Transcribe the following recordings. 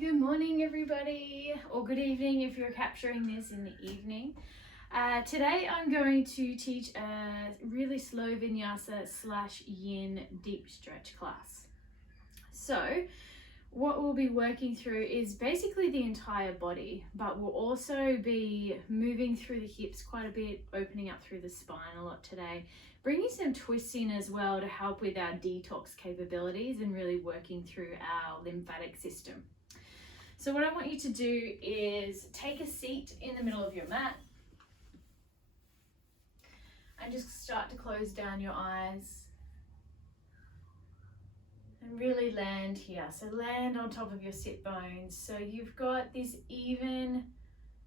Good morning everybody, or good evening if you're capturing this in the evening. Today I'm going to teach a really slow vinyasa / yin deep stretch class. So what we'll be working through is basically the entire body, but we'll also be moving through the hips quite a bit, opening up through the spine a lot today, bringing some twists in as well to help with our detox capabilities and really working through our lymphatic system. So what I want you to do is take a seat in the middle of your mat and just start to close down your eyes and really land here. So land on top of your sit bones. So you've got this even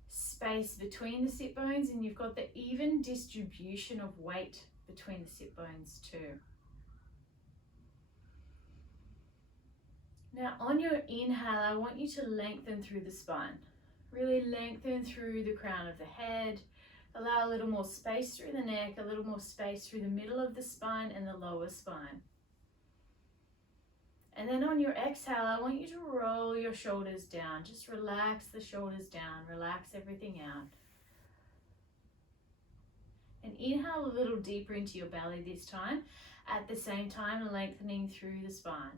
space between the sit bones and you've got the even distribution of weight between the sit bones too. Now on your inhale, I want you to lengthen through the spine. Really lengthen through the crown of the head. Allow a little more space through the neck, a little more space through the middle of the spine and the lower spine. And then on your exhale, I want you to roll your shoulders down. Just relax the shoulders down, relax everything out. And inhale a little deeper into your belly this time, at the same time lengthening through the spine.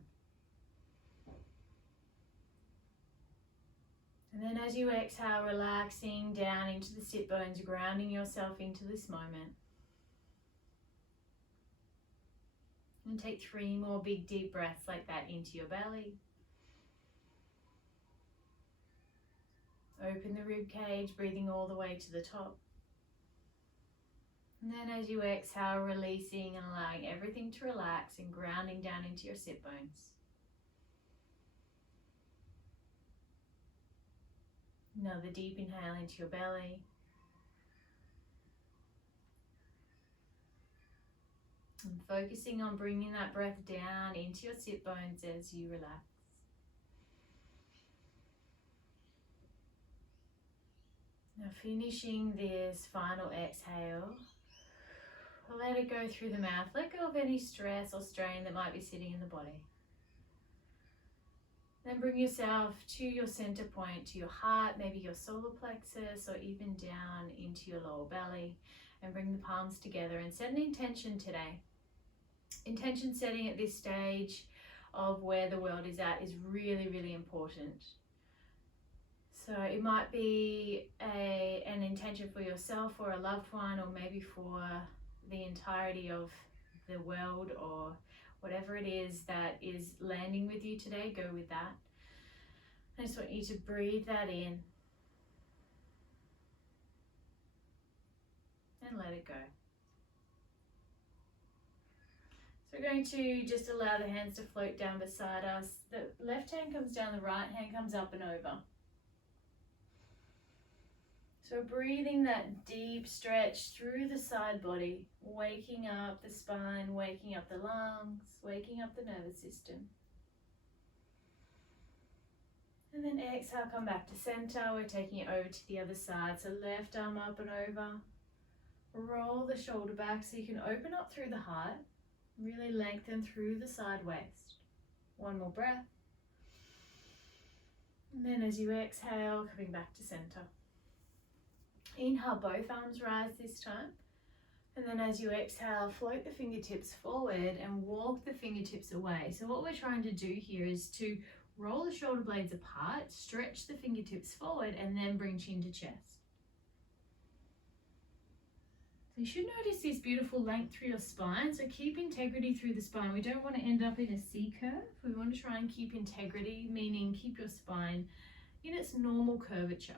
And then as you exhale, relaxing down into the sit bones, grounding yourself into this moment. And take 3 more big deep breaths like that into your belly. Open the rib cage, breathing all the way to the top. And then as you exhale, releasing and allowing everything to relax and grounding down into your sit bones. Another deep inhale into your belly. And focusing on bringing that breath down into your sit bones as you relax. Now finishing this final exhale, let it go through the mouth. Let go of any stress or strain that might be sitting in the body. Then bring yourself to your center point, to your heart, maybe your solar plexus, or even down into your lower belly, and bring the palms together and set an intention today. Intention setting at this stage of where the world is at is really, really important. So it might be an intention for yourself or a loved one, or maybe for the entirety of the world, or whatever it is that is landing with you today, go with that. I just want you to breathe that in and let it go. So we're going to just allow the hands to float down beside us. The left hand comes down, the right hand comes up and over. So breathing that deep stretch through the side body, waking up the spine, waking up the lungs, waking up the nervous system. And then exhale, come back to center. We're taking it over to the other side. So left arm up and over. Roll the shoulder back so you can open up through the heart. Really lengthen through the side waist. One more breath. And then as you exhale, coming back to center. Inhale, both arms rise this time. And then as you exhale, float the fingertips forward and walk the fingertips away. So what we're trying to do here is to roll the shoulder blades apart, stretch the fingertips forward, and then bring chin to chest. So you should notice this beautiful length through your spine. So keep integrity through the spine. We don't want to end up in a C curve. We want to try and keep integrity, meaning keep your spine in its normal curvature.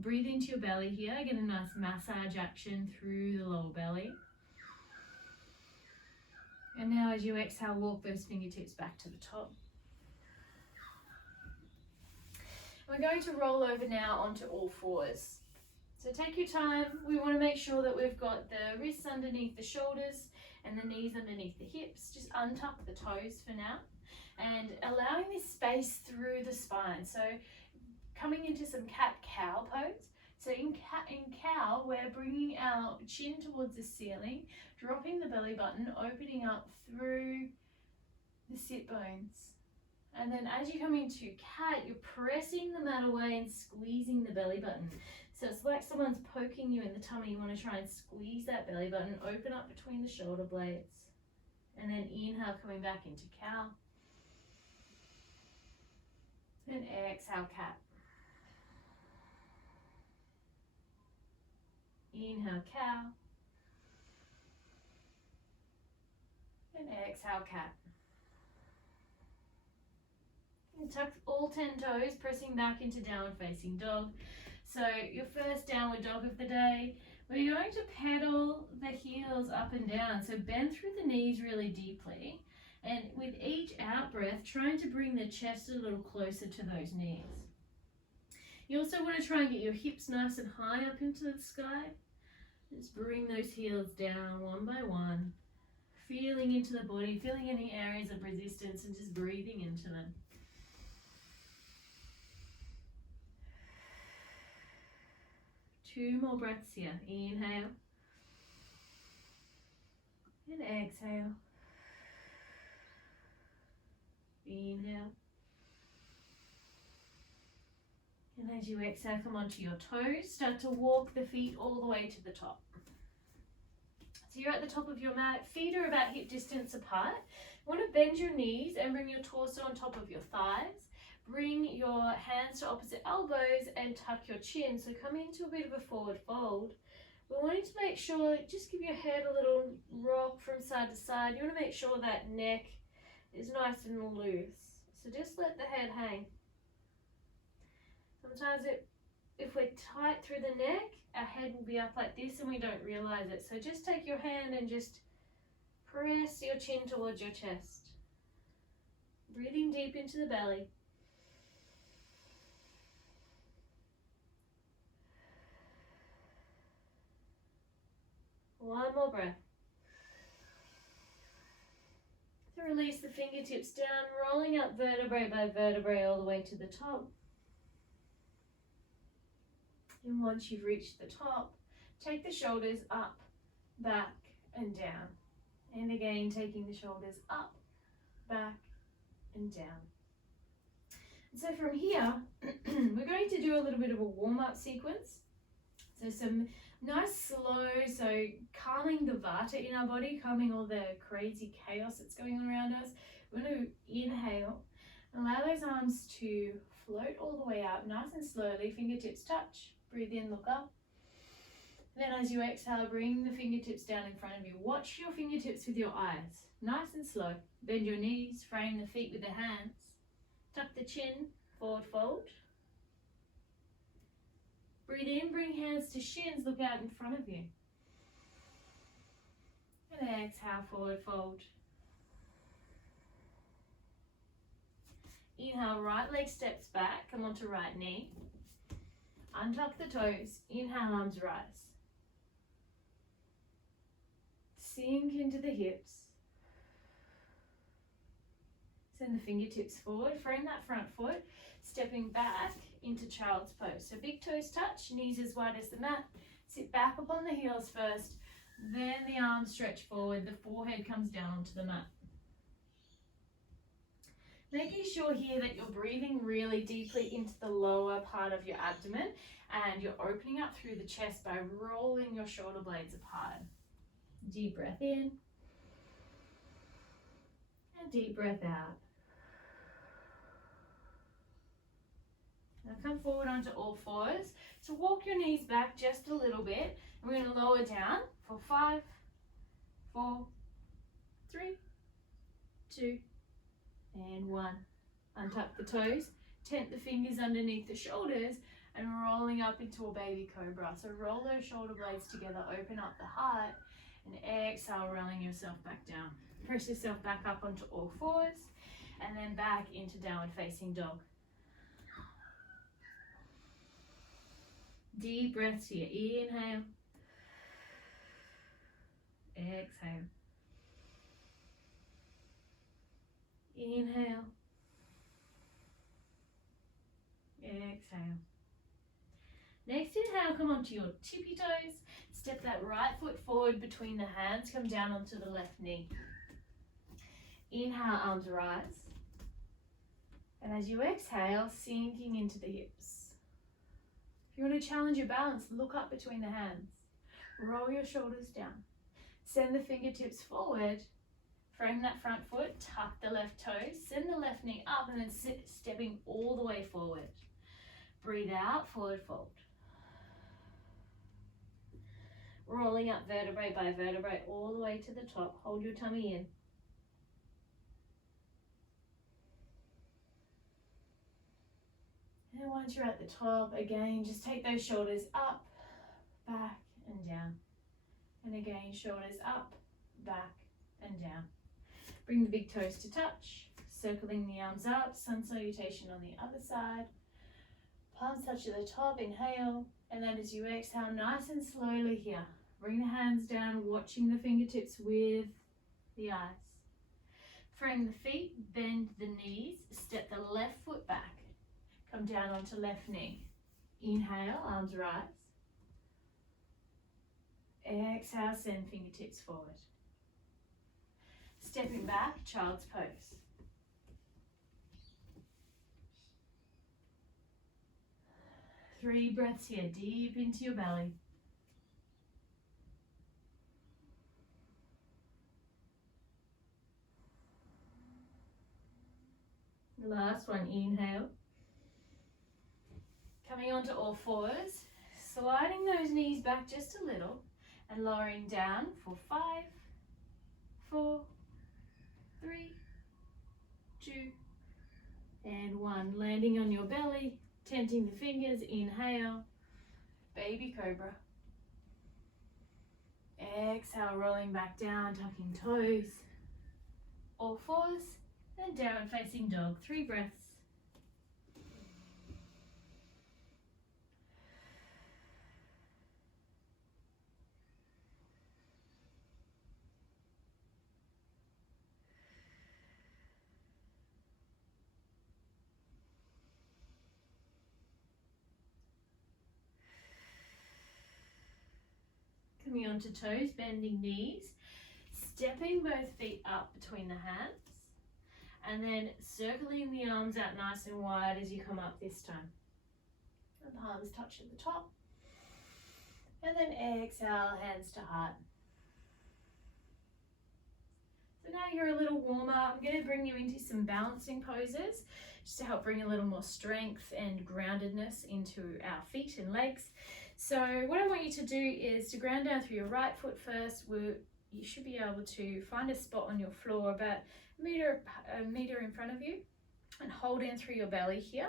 Breathe into your belly here, get a nice massage action through the lower belly. And now as you exhale, walk those fingertips back to the top. We're going to roll over now onto all fours. So take your time. We want to make sure that we've got the wrists underneath the shoulders and the knees underneath the hips. Just untuck the toes for now and allowing this space through the spine. So coming into some cat-cow pose. So in cow, we're bringing our chin towards the ceiling, dropping the belly button, opening up through the sit bones. And then as you come into cat, you're pressing the mat away and squeezing the belly button. So it's like someone's poking you in the tummy. You want to try and squeeze that belly button, open up between the shoulder blades. And then inhale, coming back into cow. And exhale, cat. Inhale, cow. And exhale, cat. And tuck all 10 toes, pressing back into downward facing dog. So your first downward dog of the day, we're going to pedal the heels up and down. So bend through the knees really deeply. And with each out breath, trying to bring the chest a little closer to those knees. You also want to try and get your hips nice and high up into the sky. Just bring those heels down one by one. Feeling into the body, feeling any areas of resistance and just breathing into them. Two more breaths here. Inhale. And exhale. Inhale. And as you exhale, come onto your toes. Start to walk the feet all the way to the top. So you're at the top of your mat. Feet are about hip distance apart. You want to bend your knees and bring your torso on top of your thighs. Bring your hands to opposite elbows and tuck your chin. So come into a bit of a forward fold. We're wanting to make sure, just give your head a little rock from side to side. You want to make sure that neck is nice and loose. So just let the head hang. Sometimes if we're tight through the neck, our head will be up like this and we don't realize it. So just take your hand and just press your chin towards your chest. Breathing deep into the belly. One more breath. So release the fingertips down, rolling up vertebrae by vertebrae all the way to the top. And once you've reached the top, take the shoulders up, back, and down. And again, taking the shoulders up, back, and down. And so from here, we're going to do a little bit of a warm-up sequence. So some nice slow, so calming the vata in our body, calming all the crazy chaos that's going on around us. We're going to inhale, allow those arms to float all the way up, nice and slowly, fingertips touch. Breathe in, look up. Then as you exhale, bring the fingertips down in front of you. Watch your fingertips with your eyes. Nice and slow. Bend your knees, frame the feet with the hands. Tuck the chin, forward fold. Breathe in, bring hands to shins, look out in front of you. And exhale, forward fold. Inhale, right leg steps back, come onto right knee. Untuck the toes, inhale, arms rise. Sink into the hips. Send the fingertips forward, frame that front foot, stepping back into child's pose. So big toes touch, knees as wide as the mat. Sit back up on the heels first, then the arms stretch forward, the forehead comes down onto the mat. Making sure here that you're breathing really deeply into the lower part of your abdomen and you're opening up through the chest by rolling your shoulder blades apart. Deep breath in and deep breath out. Now come forward onto all fours. So walk your knees back just a little bit. We're going to lower down for 5, 4, 3, 2, and 1. Untuck the toes, tent the fingers underneath the shoulders, and rolling up into a baby cobra. So roll those shoulder blades together, open up the heart, and exhale, rolling yourself back down. Press yourself back up onto all fours, and then back into downward facing dog. Deep breaths here. Inhale. Exhale. Inhale. Exhale. Next inhale, come onto your tippy toes. Step that right foot forward between the hands. Come down onto the left knee. Inhale, arms rise. And as you exhale, sinking into the hips. If you want to challenge your balance, look up between the hands. Roll your shoulders down. Send the fingertips forward. Frame that front foot, tuck the left toe, send the left knee up, and then stepping all the way forward. Breathe out, forward fold. Rolling up vertebrae by vertebrae all the way to the top. Hold your tummy in. And once you're at the top, again, just take those shoulders up, back, and down. And again, shoulders up, back, and down. Bring the big toes to touch, circling the arms up, sun salutation on the other side. Palms touch at the top, inhale, and then as you exhale, nice and slowly here. Bring the hands down, watching the fingertips with the eyes. Frame the feet, bend the knees, step the left foot back. Come down onto left knee. Inhale, arms rise. Exhale, send fingertips forward. Stepping back, child's pose. Three breaths here, deep into your belly. Last one, inhale. Coming onto all fours, sliding those knees back just a little and lowering down for 5, 4, 3, 2, and 1. Landing on your belly, tenting the fingers, inhale, baby cobra. Exhale, rolling back down, tucking toes. All fours, and down facing dog. 3 breaths. Coming onto toes, bending knees, stepping both feet up between the hands, and then circling the arms out nice and wide as you come up this time. And palms touch at the top. And then exhale, hands to heart. So now you're a little warmer. I'm going to bring you into some balancing poses just to help bring a little more strength and groundedness into our feet and legs. So what I want you to do is to ground down through your right foot first. You should be able to find a spot on your floor about a meter in front of you and hold in through your belly here.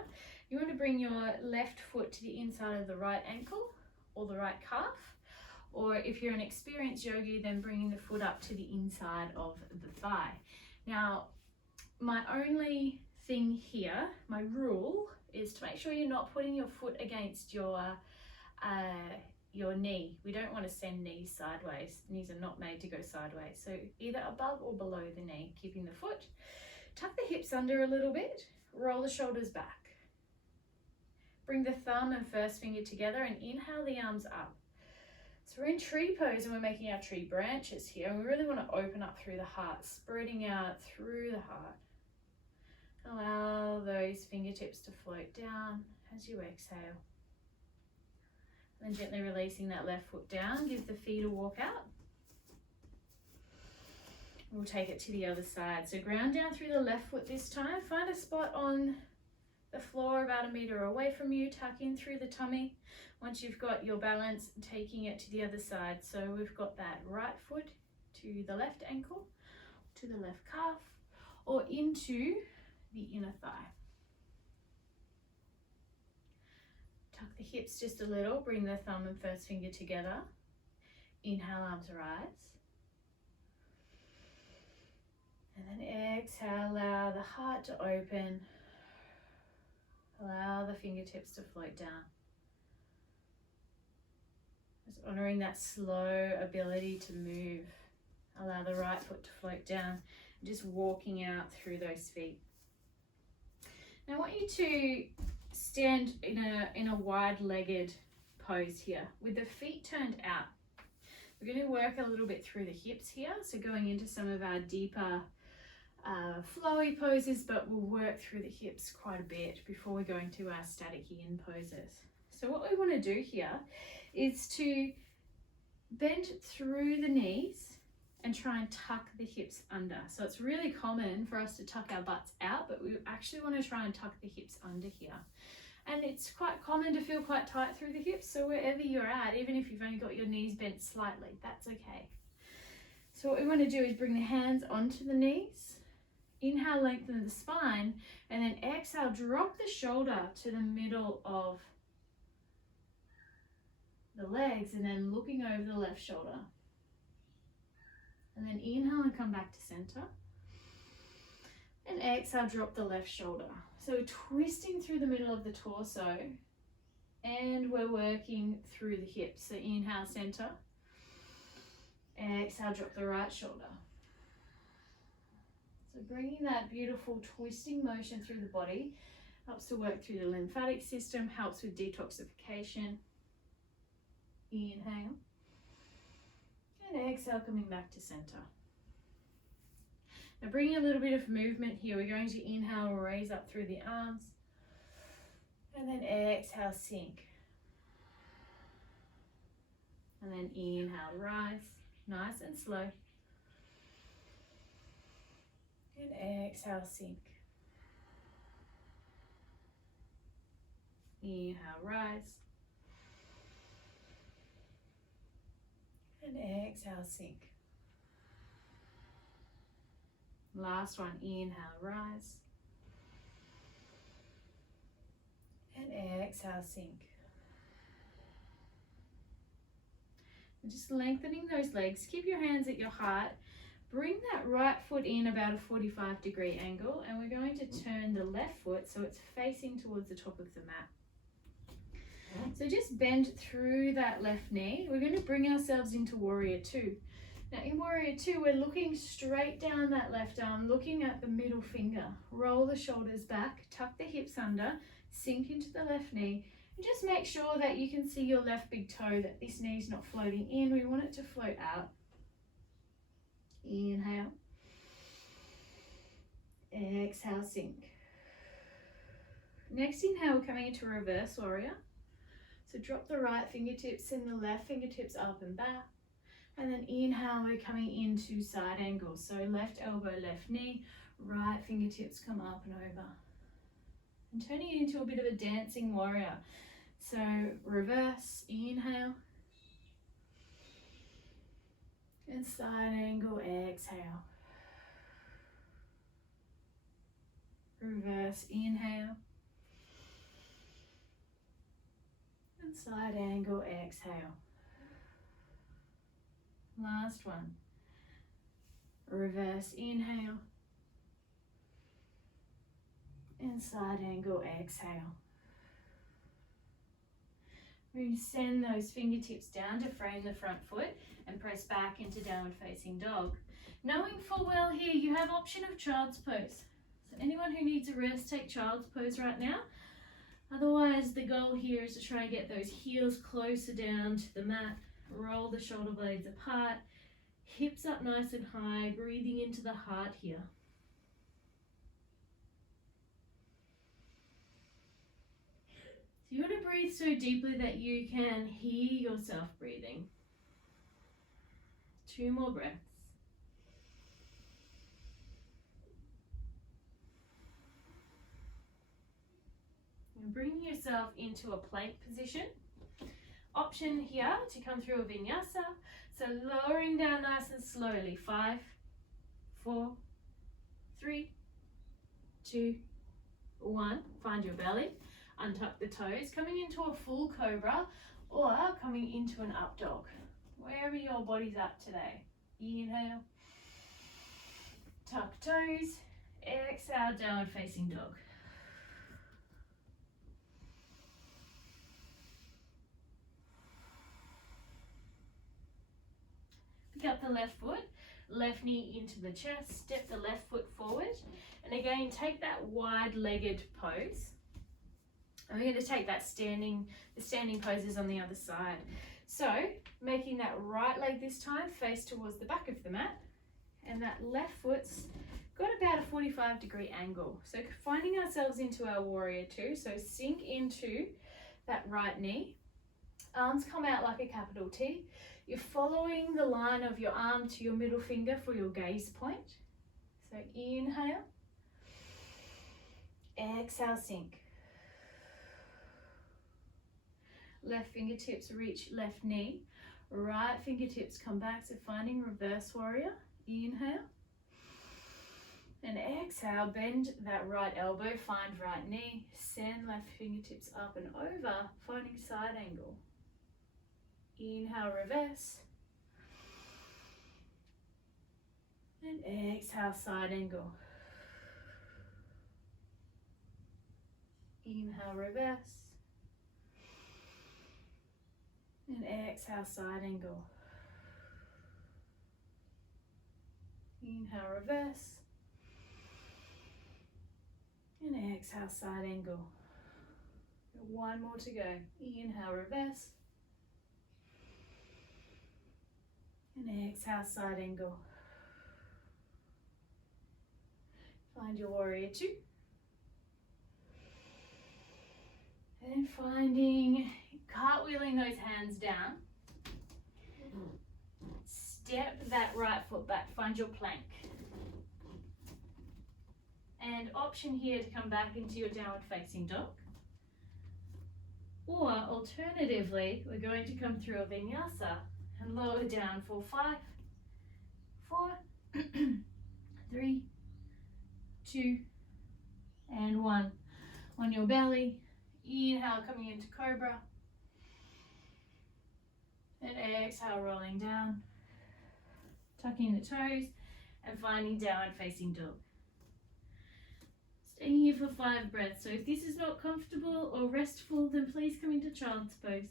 You want to bring your left foot to the inside of the right ankle or the right calf, or if you're an experienced yogi, then bringing the foot up to the inside of the thigh. Now, my only thing here, my rule, is to make sure you're not putting your foot against your knee. We don't want to send knees sideways. Knees are not made to go sideways. So either above or below the knee, keeping the foot. Tuck the hips under a little bit. Roll the shoulders back. Bring the thumb and first finger together and inhale the arms up. So we're in tree pose and we're making our tree branches here. And we really want to open up through the heart, spreading out through the heart. Allow those fingertips to float down as you exhale. And gently releasing that left foot down, give the feet a walk out. We'll take it to the other side. So ground down through the left foot this time. Find a spot on the floor about a meter away from you. Tuck in through the tummy. Once you've got your balance, taking it to the other side. So we've got that right foot to the left ankle, to the left calf, or into the inner thigh. Tuck the hips just a little, bring the thumb and first finger together. Inhale, arms rise. And then exhale, allow the heart to open. Allow the fingertips to float down. Just honoring that slow ability to move. Allow the right foot to float down. Just walking out through those feet. Now I want you to stand in a wide-legged pose here with the feet turned out. We're going to work a little bit through the hips here, so going into some of our deeper flowy poses, but we'll work through the hips quite a bit before we go into our static yin poses. So what we want to do here is to bend through the knees and try and tuck the hips under. So it's really common for us to tuck our butts out, but we actually want to try and tuck the hips under here. And it's quite common to feel quite tight through the hips, so wherever you're at, even if you've only got your knees bent slightly, that's okay. So what we want to do is bring the hands onto the knees, inhale, lengthen the spine, and then exhale, drop the shoulder to the middle of the legs, and then looking over the left shoulder. And then inhale and come back to center. And exhale, drop the left shoulder. So we're twisting through the middle of the torso, and we're working through the hips. So inhale, center. Exhale, drop the right shoulder. So bringing that beautiful twisting motion through the body helps to work through the lymphatic system, helps with detoxification. Inhale. And exhale, coming back to center. Now bringing a little bit of movement here, we're going to inhale, raise up through the arms. And then exhale, sink. And then inhale, rise. Nice and slow. And exhale, sink. Inhale, rise. And exhale, sink. Last one, inhale, rise. And exhale, sink. And just lengthening those legs. Keep your hands at your heart. Bring that right foot in about a 45-degree angle, and we're going to turn the left foot so it's facing towards the top of the mat. So just bend through that left knee. We're going to bring ourselves into Warrior Two. Now in Warrior Two, we're looking straight down that left arm, looking at the middle finger. Roll the shoulders back, tuck the hips under, sink into the left knee, and just make sure that you can see your left big toe, that this knee's not floating in. We want it to float out. Inhale. Exhale, sink. Next inhale, we're coming into Reverse Warrior. So drop the right fingertips, send the left fingertips up and back. And then inhale, we're coming into side angle. So left elbow, left knee, right fingertips come up and over. And turning it into a bit of a dancing warrior. So reverse, inhale. And side angle, exhale. Reverse, inhale. And side angle, exhale. Last one. Reverse, inhale. And side angle, exhale. We send those fingertips down to frame the front foot and press back into downward facing dog. Knowing full well here you have option of child's pose. So anyone who needs a rest, take child's pose right now. Otherwise, the goal here is to try and get those heels closer down to the mat. Roll the shoulder blades apart, hips up nice and high, breathing into the heart here. So you want to breathe so deeply that you can hear yourself breathing. 2 more breaths. And bringing yourself into a plank position. Option here to come through a vinyasa. So lowering down nice and slowly. 5, 4, 3, 2, 1. Find your belly. Untuck the toes. Coming into a full cobra or coming into an up dog. Wherever your body's at today. Inhale. Tuck toes. Exhale, downward facing dog. Pick up the left foot, left knee into the chest, step the left foot forward, and again take that wide-legged pose. And we're going to take that the standing poses on the other side. So making that right leg this time face towards the back of the mat, and that left foot's got about a 45-degree angle. So finding ourselves into our warrior two. So sink into that right knee. Arms come out like a capital T. You're following the line of your arm to your middle finger for your gaze point. So inhale. Exhale, sink. Left fingertips reach left knee. Right fingertips come back. So finding reverse warrior. Inhale. And exhale, bend that right elbow, find right knee. Send left fingertips up and over, finding side angle. Inhale, reverse. And exhale, side angle. Inhale, reverse. And exhale, side angle. Inhale, reverse. And exhale, side angle. One more to go. Inhale, reverse. And exhale, side angle. Find your warrior two. And finding, cartwheeling those hands down. Step that right foot back, find your plank. And option here to come back into your downward facing dog. Or alternatively, we're going to come through a vinyasa and lower down for 5, 4, 3, 2, and 1. On your belly, inhale coming into cobra. And exhale, rolling down. Tucking the toes and finding downward facing dog. Staying here for 5 breaths. So if this is not comfortable or restful, then please come into child's pose.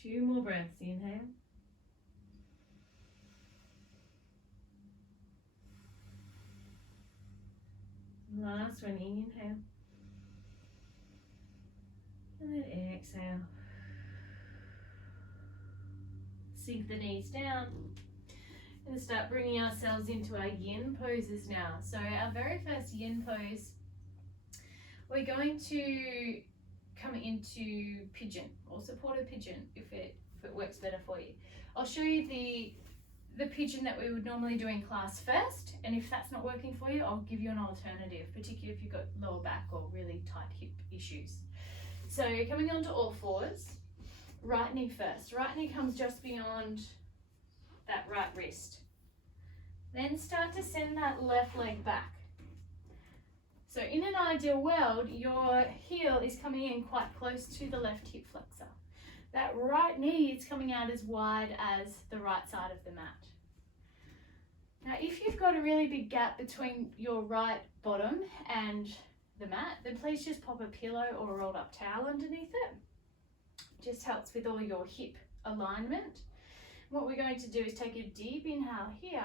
Two more breaths. Inhale. Last one, inhale. And then exhale. Sink the knees down. And start bringing ourselves into our yin poses now. So our very first yin pose, we're going to come into pigeon or supported pigeon if it works better for you. I'll show you the pigeon that we would normally do in class first, and if that's not working for you, I'll give you an alternative, particularly if you've got lower back or really tight hip issues. So coming onto all fours, right knee first. Right knee comes just beyond that right wrist. Then start to send that left leg back. So in an ideal world, your heel is coming in quite close to the left hip flexor. That right knee is coming out as wide as the right side of the mat. Now, if you've got a really big gap between your right bottom and the mat, then please just pop a pillow or a rolled up towel underneath it. Just helps with all your hip alignment. What we're going to do is take a deep inhale here,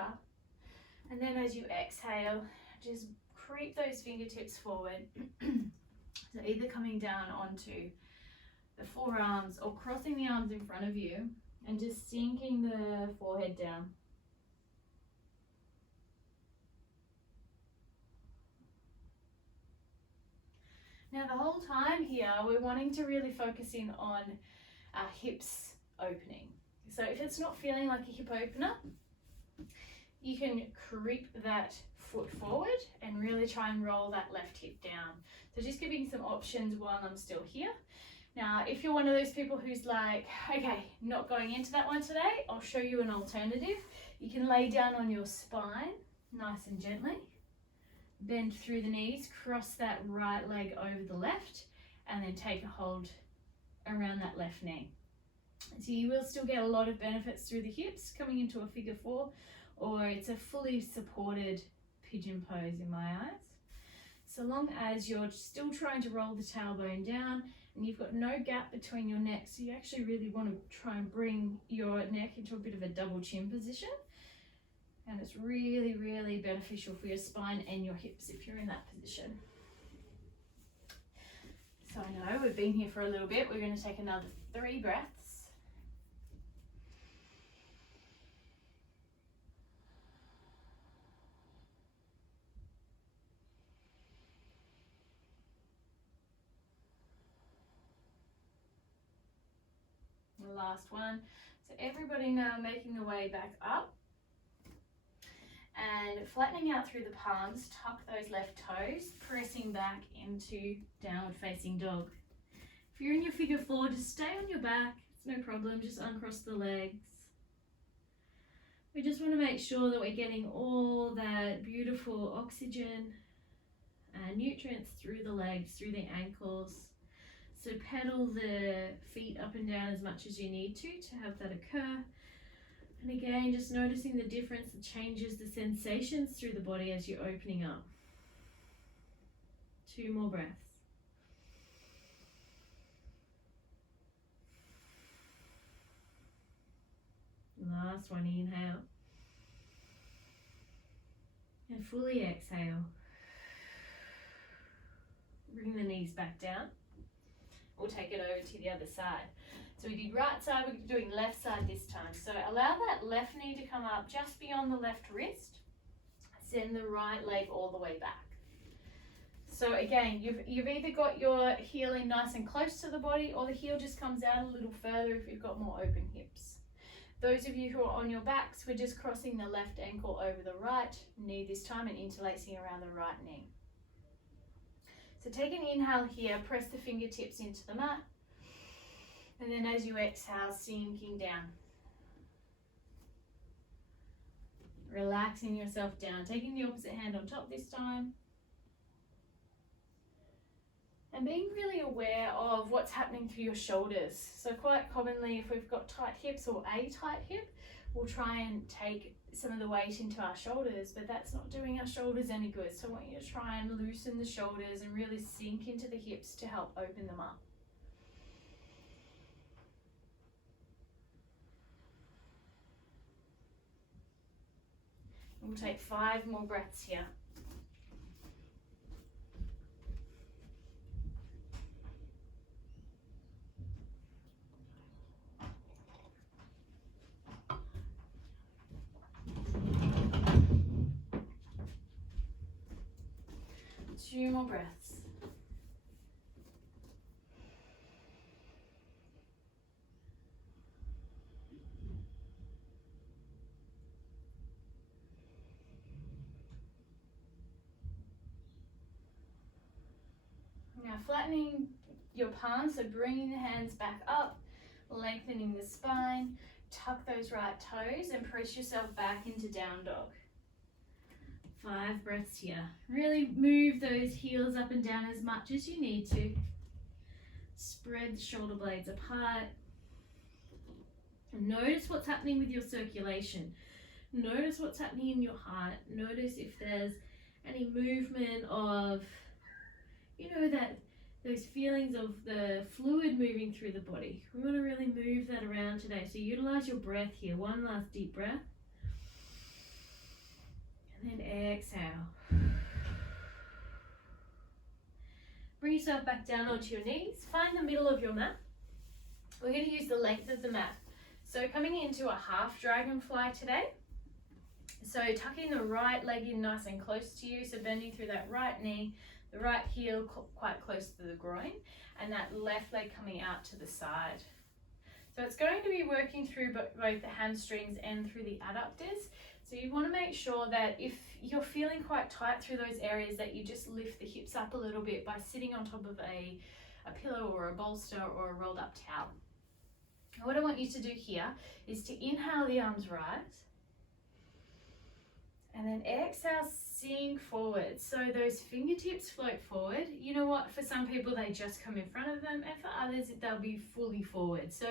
and then as you exhale, just creep those fingertips forward. So either coming down onto the forearms or crossing the arms in front of you and just sinking the forehead down. Now the whole time here, we're wanting to really focus in on our hips opening. So if it's not feeling like a hip opener, you can creep that foot forward and really try and roll that left hip down. So just giving some options while I'm still here. Now, if you're one of those people who's like, okay, not going into that one today, I'll show you an alternative. You can lay down on your spine, nice and gently. Bend through the knees, cross that right leg over the left, and then take a hold around that left knee. So you will still get a lot of benefits through the hips coming into a figure 4, or it's a fully supported pigeon pose in my eyes. So long as you're still trying to roll the tailbone down and you've got no gap between your neck, so you actually really want to try and bring your neck into a bit of a double chin position. And it's really, really beneficial for your spine and your hips if you're in that position. So I know we've been here for a little bit. We're going to take another 3 breaths. The last one. So everybody now making the way back up. And flattening out through the palms, tuck those left toes, pressing back into downward facing dog. If you're in your figure 4, just stay on your back, it's no problem, just uncross the legs. We just want to make sure that we're getting all that beautiful oxygen and nutrients through the legs, through the ankles. So pedal the feet up and down as much as you need to have that occur. And again, just noticing the difference, the changes, the sensations through the body as you're opening up. 2 more breaths. Last one, inhale. And fully exhale. Bring the knees back down. We'll take it over to the other side. So we did right side, we're doing left side this time. So allow that left knee to come up just beyond the left wrist. Send the right leg all the way back. So again, you've either got your heel in nice and close to the body, or the heel just comes out a little further if you've got more open hips. Those of you who are on your backs, we're just crossing the left ankle over the right knee this time and interlacing around the right knee. So take an inhale here, press the fingertips into the mat. And then as you exhale, sinking down. Relaxing yourself down, taking the opposite hand on top this time. And being really aware of what's happening through your shoulders. So quite commonly, if we've got tight hips or a tight hip, we'll try and take some of the weight into our shoulders, but that's not doing our shoulders any good. So I want you to try and loosen the shoulders and really sink into the hips to help open them up. We'll take 5 more breaths here. Two more breaths. Now flattening your palms, so bringing the hands back up, lengthening the spine, tuck those right toes and press yourself back into down dog. 5 breaths here. Really move those heels up and down as much as you need to. Spread the shoulder blades apart. And notice what's happening with your circulation. Notice what's happening in your heart. Notice if there's any movement of, those feelings of the fluid moving through the body. We want to really move that around today. So utilize your breath here. One last deep breath. And then exhale. Bring yourself back down onto your knees. Find the middle of your mat. We're going to use the length of the mat. So coming into a half dragonfly today. So tucking the right leg in nice and close to you. So bending through that right knee, the right heel quite close to the groin, and that left leg coming out to the side. So it's going to be working through both the hamstrings and through the adductors. So you want to make sure that if you're feeling quite tight through those areas, that you just lift the hips up a little bit by sitting on top of a pillow or a bolster or a rolled up towel. And what I want you to do here is to inhale, the arms rise, and then exhale, sink forward. So those fingertips float forward. You know what? For some people, they just come in front of them, and for others, they'll be fully forward. So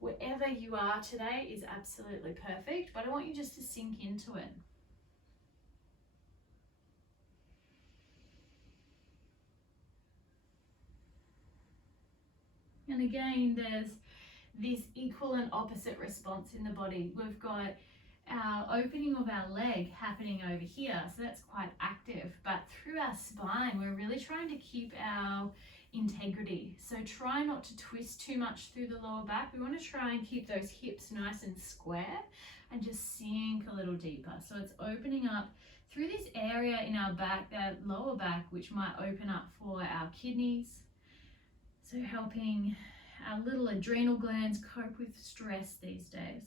wherever you are today is absolutely perfect, but I want you just to sink into it. And again, there's this equal and opposite response in the body. We've got our opening of our leg happening over here, so that's quite active, but through our spine we're really trying to keep our integrity. So try not to twist too much through the lower back. We want to try and keep those hips nice and square and just sink a little deeper. So it's opening up through this area in our back, that lower back, which might open up for our kidneys, so helping our little adrenal glands cope with stress these days.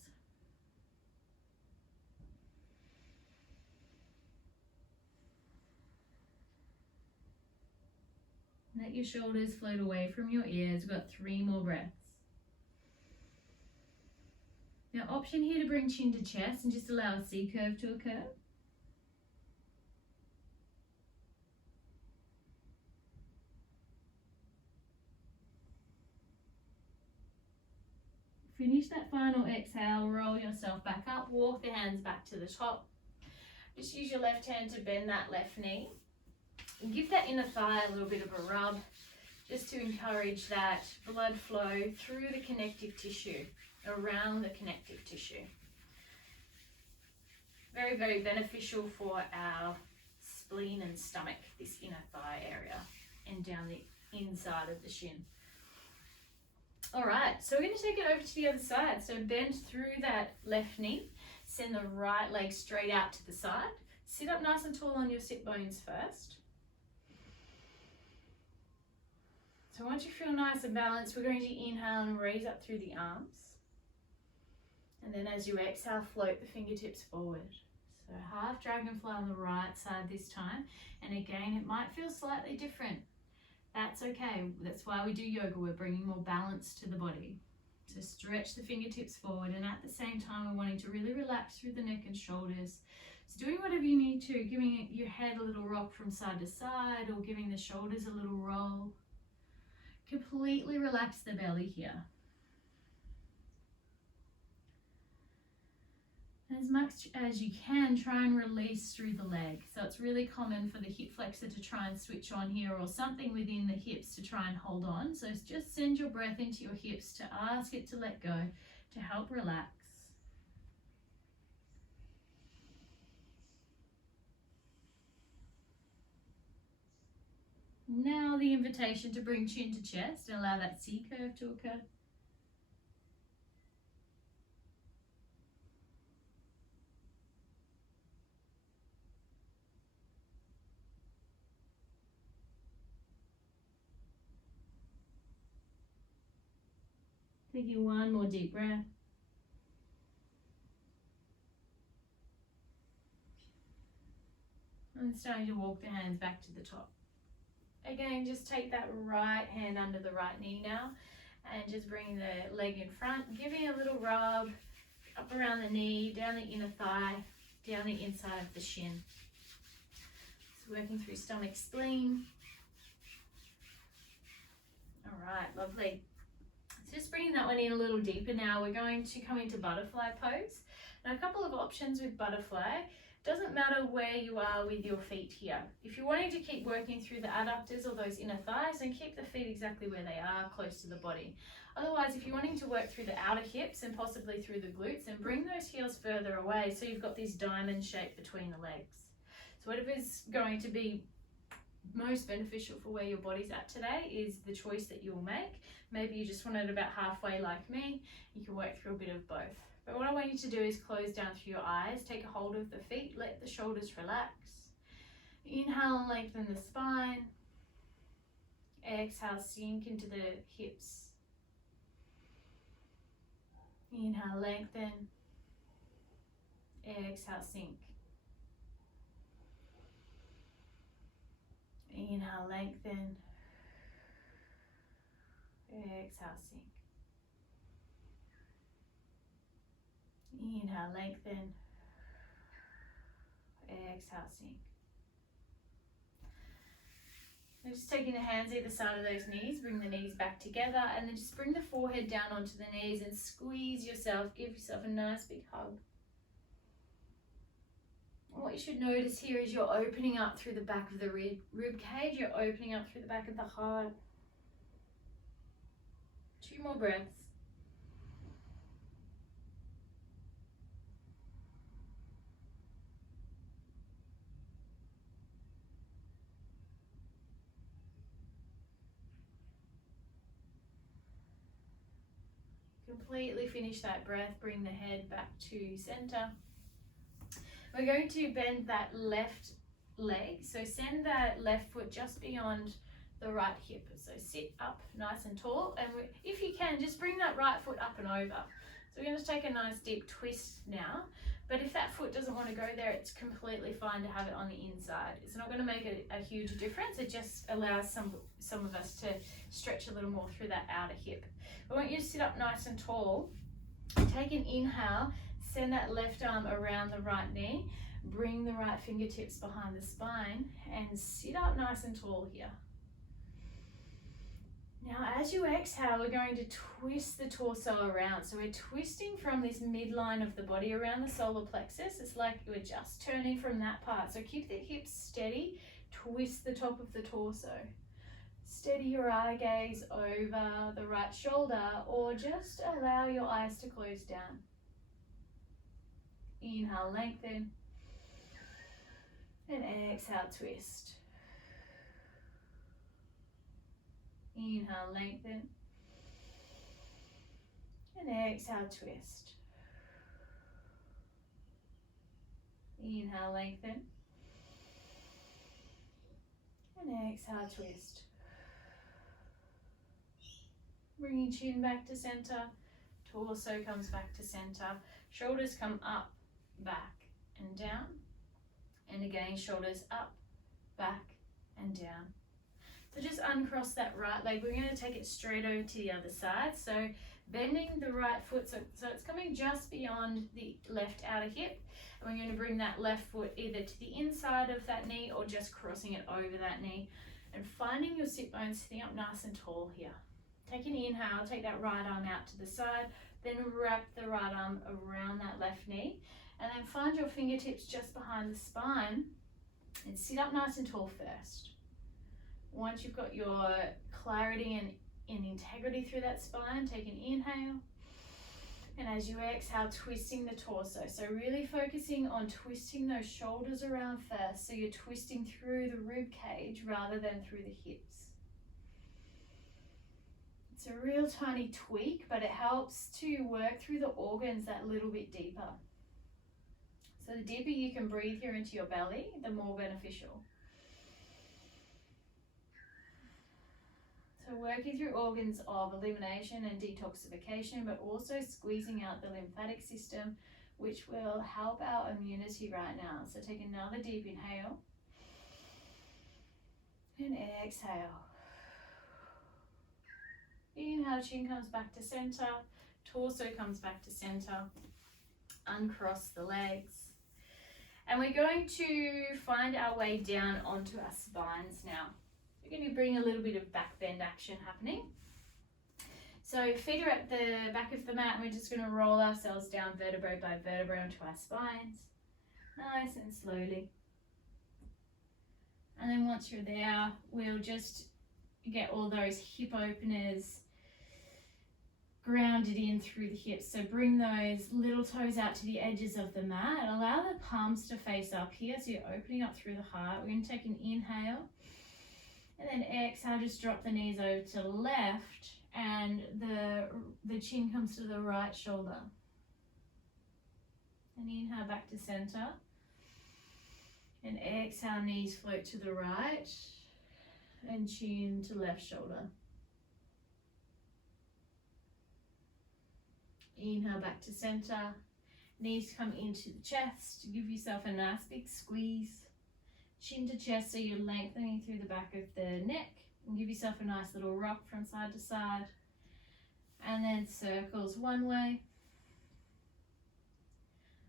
Let your shoulders float away from your ears. We've got 3 more breaths. Now, option here to bring chin to chest and just allow a C curve to occur. Finish that final exhale, roll yourself back up, walk the hands back to the top. Just use your left hand to bend that left knee. And give that inner thigh a little bit of a rub, just to encourage that blood flow through the connective tissue, around the connective tissue. Very, very beneficial for our spleen and stomach, this inner thigh area, and down the inside of the shin. All right, so we're going to take it over to the other side. So bend through that left knee, send the right leg straight out to the side. Sit up nice and tall on your sit bones first. So once you feel nice and balanced, we're going to inhale and raise up through the arms. And then as you exhale, float the fingertips forward. So half dragonfly on the right side this time. And again, it might feel slightly different. That's okay. That's why we do yoga. We're bringing more balance to the body. So stretch the fingertips forward, and at the same time, we're wanting to really relax through the neck and shoulders. So doing whatever you need to, giving your head a little rock from side to side, or giving the shoulders a little roll. Completely relax the belly here. As much as you can, try and release through the leg. So it's really common for the hip flexor to try and switch on here, or something within the hips to try and hold on. So just send your breath into your hips to ask it to let go, to help relax. Now the invitation to bring chin to chest and allow that C curve to occur. Taking one more deep breath. And starting to walk the hands back to the top. Again, just take that right hand under the right knee now and just bring the leg in front, giving a little rub up around the knee, down the inner thigh, down the inside of the shin. So working through stomach, spleen. All right, lovely. So just bringing that one in a little deeper now, we're going to come into butterfly pose. Now a couple of options with butterfly. Doesn't matter where you are with your feet here. If you're wanting to keep working through the adductors or those inner thighs, then keep the feet exactly where they are, close to the body. Otherwise, if you're wanting to work through the outer hips and possibly through the glutes, then bring those heels further away so you've got this diamond shape between the legs. So whatever is going to be most beneficial for where your body's at today is the choice that you'll make. Maybe you just want it about halfway like me. You can work through a bit of both. But what I want you to do is close down through your eyes, take a hold of the feet, let the shoulders relax. Inhale and lengthen the spine. Exhale, sink into the hips. Inhale, lengthen. Exhale, sink. Inhale, lengthen. Exhale, sink. Inhale, lengthen. Exhale, sink. So just taking the hands either side of those knees, bring the knees back together, and then just bring the forehead down onto the knees and squeeze yourself. Give yourself a nice big hug. And what you should notice here is you're opening up through the back of the rib cage. You're opening up through the back of the heart. Few more breaths. Completely finish that breath. Bring the head back to center. We're going to bend that left leg. So send that left foot just beyond the right hip. So sit up nice and tall. And if you can, just bring that right foot up and over. So we're going to take a nice deep twist now. But if that foot doesn't want to go there, it's completely fine to have it on the inside. It's not going to make a huge difference. It just allows some of us to stretch a little more through that outer hip. I want you to sit up nice and tall. Take an inhale. Send that left arm around the right knee. Bring the right fingertips behind the spine and sit up nice and tall here. Now, as you exhale, we're going to twist the torso around. So we're twisting from this midline of the body around the solar plexus. It's like we're just turning from that part. So keep the hips steady. Twist the top of the torso. Steady your eye gaze over the right shoulder, or just allow your eyes to close down. Inhale, lengthen. And exhale, twist. Inhale, lengthen. And exhale, twist. Inhale, lengthen. And exhale, twist. Bringing chin back to center. Torso comes back to center. Shoulders come up, back, and down. And again, shoulders up, back, and down. So just uncross that right leg. We're going to take it straight over to the other side. So bending the right foot, so it's coming just beyond the left outer hip. And we're going to bring that left foot either to the inside of that knee or just crossing it over that knee. And finding your sit bones sitting up nice and tall here. Take an inhale, take that right arm out to the side, then wrap the right arm around that left knee. And then find your fingertips just behind the spine and sit up nice and tall first. Once you've got your clarity and integrity through that spine, take an inhale. And as you exhale, twisting the torso. So really focusing on twisting those shoulders around first. So you're twisting through the rib cage rather than through the hips. It's a real tiny tweak, but it helps to work through the organs that little bit deeper. So the deeper you can breathe here into your belly, the more beneficial. So working through organs of elimination and detoxification, but also squeezing out the lymphatic system, which will help our immunity right now. So take another deep inhale and exhale. Inhale, chin comes back to center, torso comes back to center. Uncross the legs. And we're going to find our way down onto our spines now. We're going to bring a little bit of back bend action happening. So feet are at the back of the mat and we're just going to roll ourselves down vertebrae by vertebrae onto our spines. Nice and slowly. And then once you're there, we'll just get all those hip openers grounded in through the hips. So bring those little toes out to the edges of the mat. Allow the palms to face up here. So you're opening up through the heart. We're going to take an inhale. And then exhale, just drop the knees over to the left. And the chin comes to the right shoulder. And inhale back to center. And exhale, knees float to the right. And chin to left shoulder. Inhale back to center. Knees come into the chest. Give yourself a nice big squeeze. Chin to chest, so you're lengthening through the back of the neck. And give yourself a nice little rock from side to side. And then circles one way.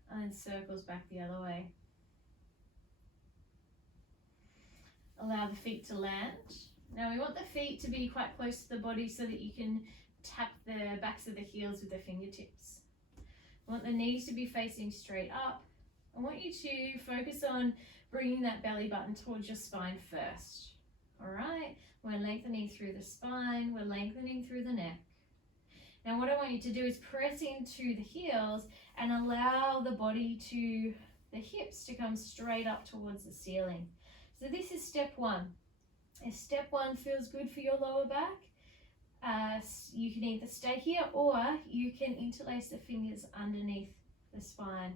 And then circles back the other way. Allow the feet to land. Now we want the feet to be quite close to the body so that you can tap the backs of the heels with the fingertips. I want the knees to be facing straight up. I want you to focus on bringing that belly button towards your spine first. All right, we're lengthening through the spine, we're lengthening through the neck. Now what I want you to do is press into the heels and allow the hips to come straight up towards the ceiling. So this is step one. If step one feels good for your lower back, you can either stay here or you can interlace the fingers underneath the spine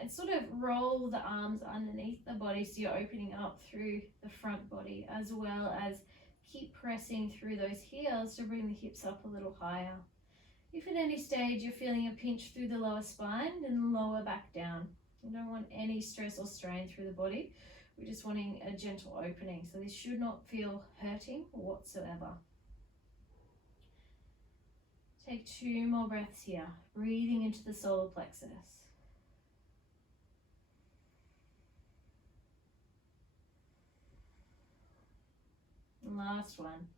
and sort of roll the arms underneath the body so you're opening up through the front body, as well as keep pressing through those heels to bring the hips up a little higher. If at any stage you're feeling a pinch through the lower spine, then lower back down. We don't want any stress or strain through the body. We're just wanting a gentle opening. So this should not feel hurting whatsoever. Take 2 more breaths here, breathing into the solar plexus. And last one.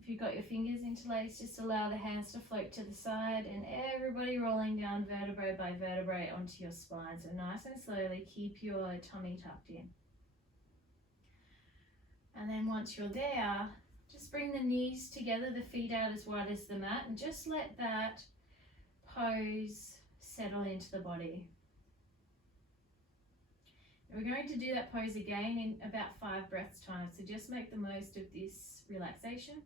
If you've got your fingers interlaced, just allow the hands to float to the side and everybody rolling down vertebrae by vertebrae onto your spine. So nice and slowly, keep your tummy tucked in. And then once you're there, just bring the knees together, the feet out as wide as the mat, and just let that pose settle into the body. And we're going to do that pose again in about 5 breaths time, so just make the most of this relaxation.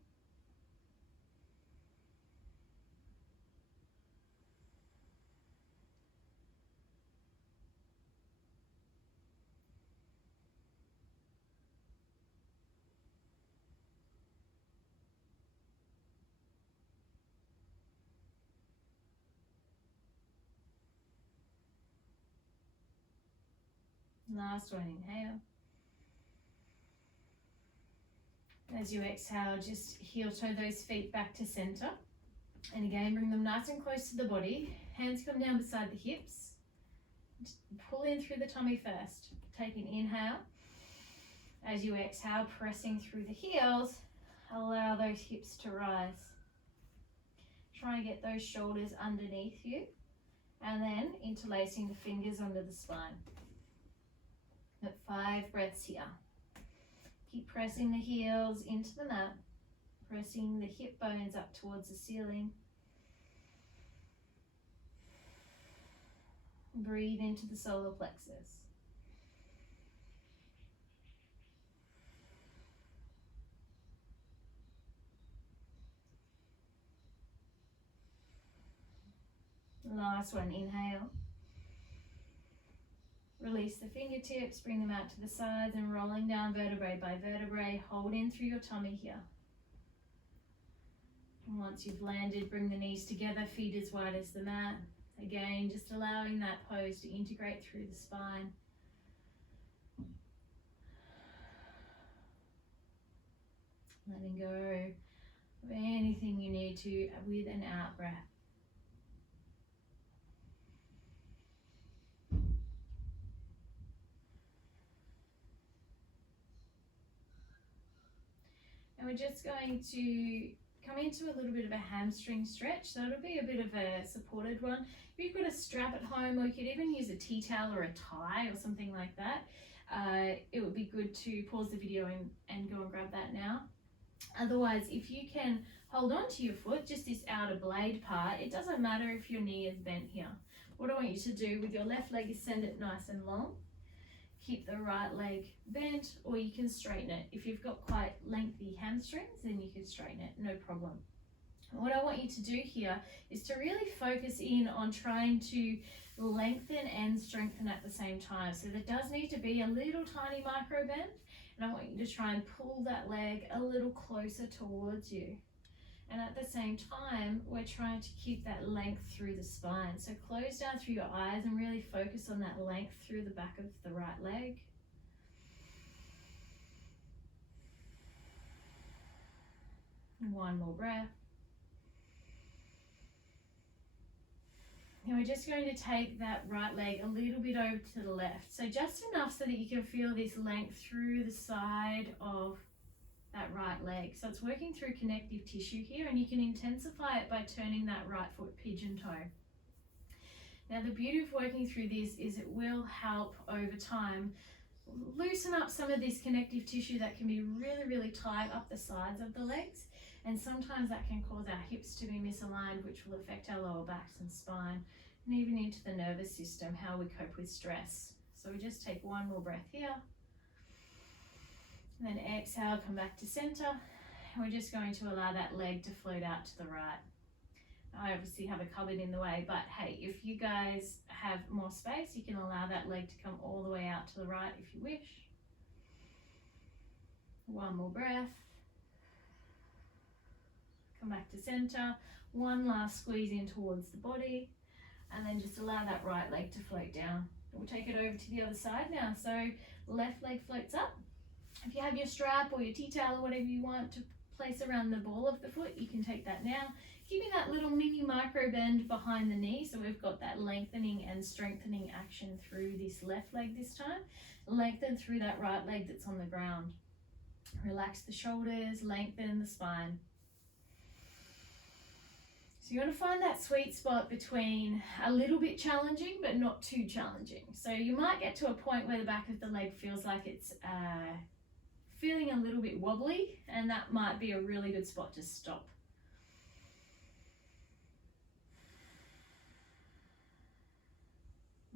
Last one, inhale. As you exhale, just heel toe those feet back to center. And again, bring them nice and close to the body. Hands come down beside the hips. Just pull in through the tummy first. Take an inhale. As you exhale, pressing through the heels, allow those hips to rise. Try and get those shoulders underneath you. And then interlacing the fingers under the spine. At 5 breaths here. Keep pressing the heels into the mat, pressing the hip bones up towards the ceiling. Breathe into the solar plexus. Last one, inhale. Release the fingertips, bring them out to the sides and rolling down vertebrae by vertebrae. Hold in through your tummy here. And once you've landed, bring the knees together, feet as wide as the mat. Again, just allowing that pose to integrate through the spine. Letting go of anything you need to with an out breath. And we're just going to come into a little bit of a hamstring stretch. So it'll be a bit of a supported one. If you've got a strap at home, or you could even use a tea towel or a tie or something like that, it would be good to pause the video and go and grab that now. Otherwise, if you can hold on to your foot, just this outer blade part, it doesn't matter if your knee is bent here. What I want you to do with your left leg is send it nice and long. Keep the right leg bent, or you can straighten it. If you've got quite lengthy hamstrings, then you can straighten it, no problem. What I want you to do here is to really focus in on trying to lengthen and strengthen at the same time. So there does need to be a little tiny micro bend, and I want you to try and pull that leg a little closer towards you. And at the same time, we're trying to keep that length through the spine. So close down through your eyes and really focus on that length through the back of the right leg. And one more breath. And we're just going to take that right leg a little bit over to the left. So just enough so that you can feel this length through the side of that right leg. So it's working through connective tissue here, and you can intensify it by turning that right foot pigeon toe. Now the beauty of working through this is it will help over time loosen up some of this connective tissue that can be really, really tight up the sides of the legs. And sometimes that can cause our hips to be misaligned, which will affect our lower backs and spine, and even into the nervous system, how we cope with stress. So we just take one more breath here. And then exhale, come back to center. And we're just going to allow that leg to float out to the right. I obviously have a cupboard in the way, but hey, if you guys have more space, you can allow that leg to come all the way out to the right if you wish. One more breath. Come back to center. One last squeeze in towards the body, and then just allow that right leg to float down. We'll take it over to the other side now. So left leg floats up. If you have your strap or your tea towel or whatever you want to place around the ball of the foot, you can take that now. Keeping that little mini micro bend behind the knee, so we've got that lengthening and strengthening action through this left leg this time. Lengthen through that right leg that's on the ground. Relax the shoulders, lengthen the spine. So you want to find that sweet spot between a little bit challenging but not too challenging. So you might get to a point where the back of the leg feels like it's feeling a little bit wobbly, and that might be a really good spot to stop.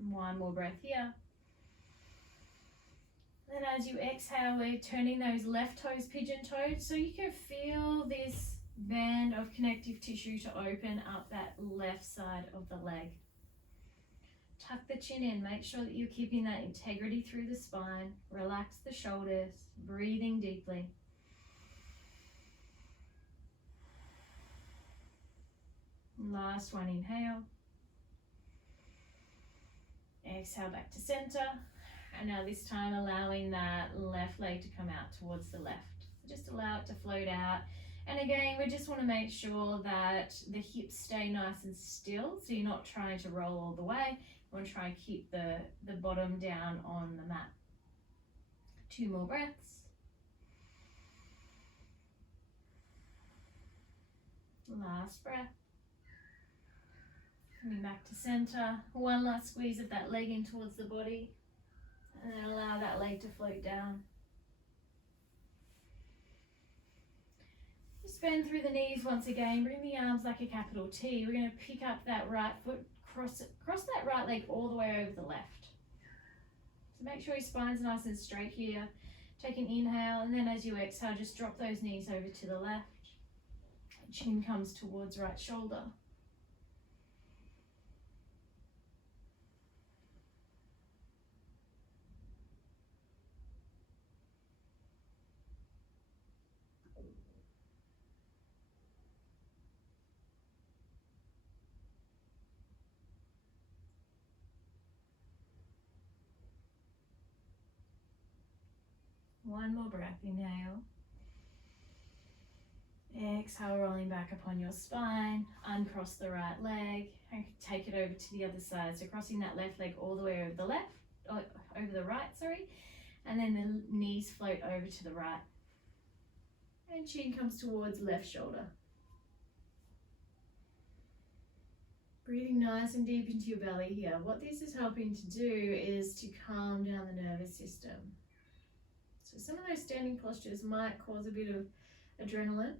One more breath here. Then as you exhale, we're turning those left toes pigeon-toed, so you can feel this band of connective tissue to open up that left side of the leg. Tuck the chin in, make sure that you're keeping that integrity through the spine. Relax the shoulders, breathing deeply. Last one, inhale. Exhale back to center. And now this time allowing that left leg to come out towards the left. Just allow it to float out. And again, we just want to make sure that the hips stay nice and still, so you're not trying to roll all the way. You want to try and keep the bottom down on the mat. 2 more breaths. Last breath. Coming back to center. One last squeeze of that leg in towards the body. And then allow that leg to float down. Just bend through the knees once again. Bring the arms like a capital T. We're going to pick up that right foot, cross that right leg all the way over the left. So make sure your spine's nice and straight here. Take an inhale, and then as you exhale, just drop those knees over to the left. Chin comes towards right shoulder. One more breath, inhale. Exhale, rolling back upon your spine. Uncross the right leg and take it over to the other side. So crossing that left leg all the way over the over the right, and then the knees float over to the right. And chin comes towards left shoulder. Breathing nice and deep into your belly here. What this is helping to do is to calm down the nervous system. So some of those standing postures might cause a bit of adrenaline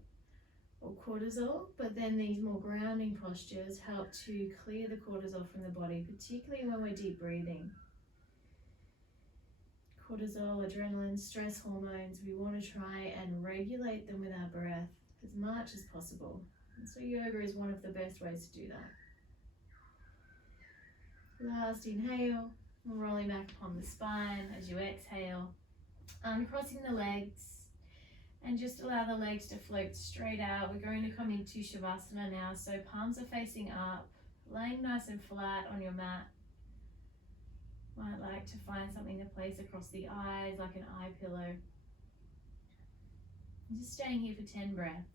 or cortisol, but then these more grounding postures help to clear the cortisol from the body, particularly when we're deep breathing. Cortisol, adrenaline, stress hormones, we want to try and regulate them with our breath as much as possible. And so yoga is one of the best ways to do that. Last inhale, rolling back upon the spine as you exhale. Uncrossing the legs, and just allow the legs to float straight out. We're going to come into Shavasana now, so palms are facing up, laying nice and flat on your mat. Might like to find something to place across the eyes, like an eye pillow. And just staying here for 10 breaths.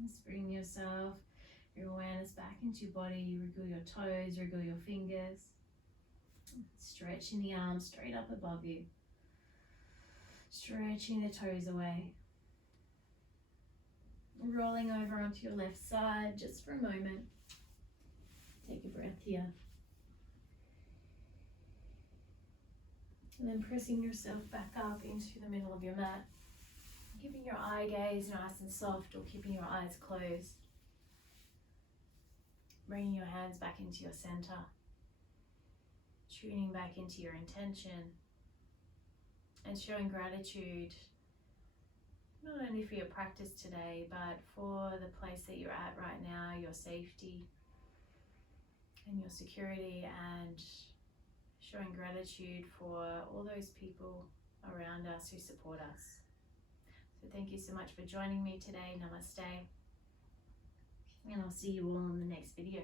Just bring yourself, your awareness back into your body. You wriggle your toes, wriggle your fingers. Stretching the arms straight up above you. Stretching the toes away. Rolling over onto your left side just for a moment. Take a breath here. And then pressing yourself back up into the middle of your mat. Keeping your eye gaze nice and soft, or keeping your eyes closed. Bringing your hands back into your center. Tuning back into your intention. And showing gratitude, not only for your practice today, but for the place that you're at right now, your safety and your security, and showing gratitude for all those people around us who support us. So thank you so much for joining me today. Namaste. And I'll see you all in the next video.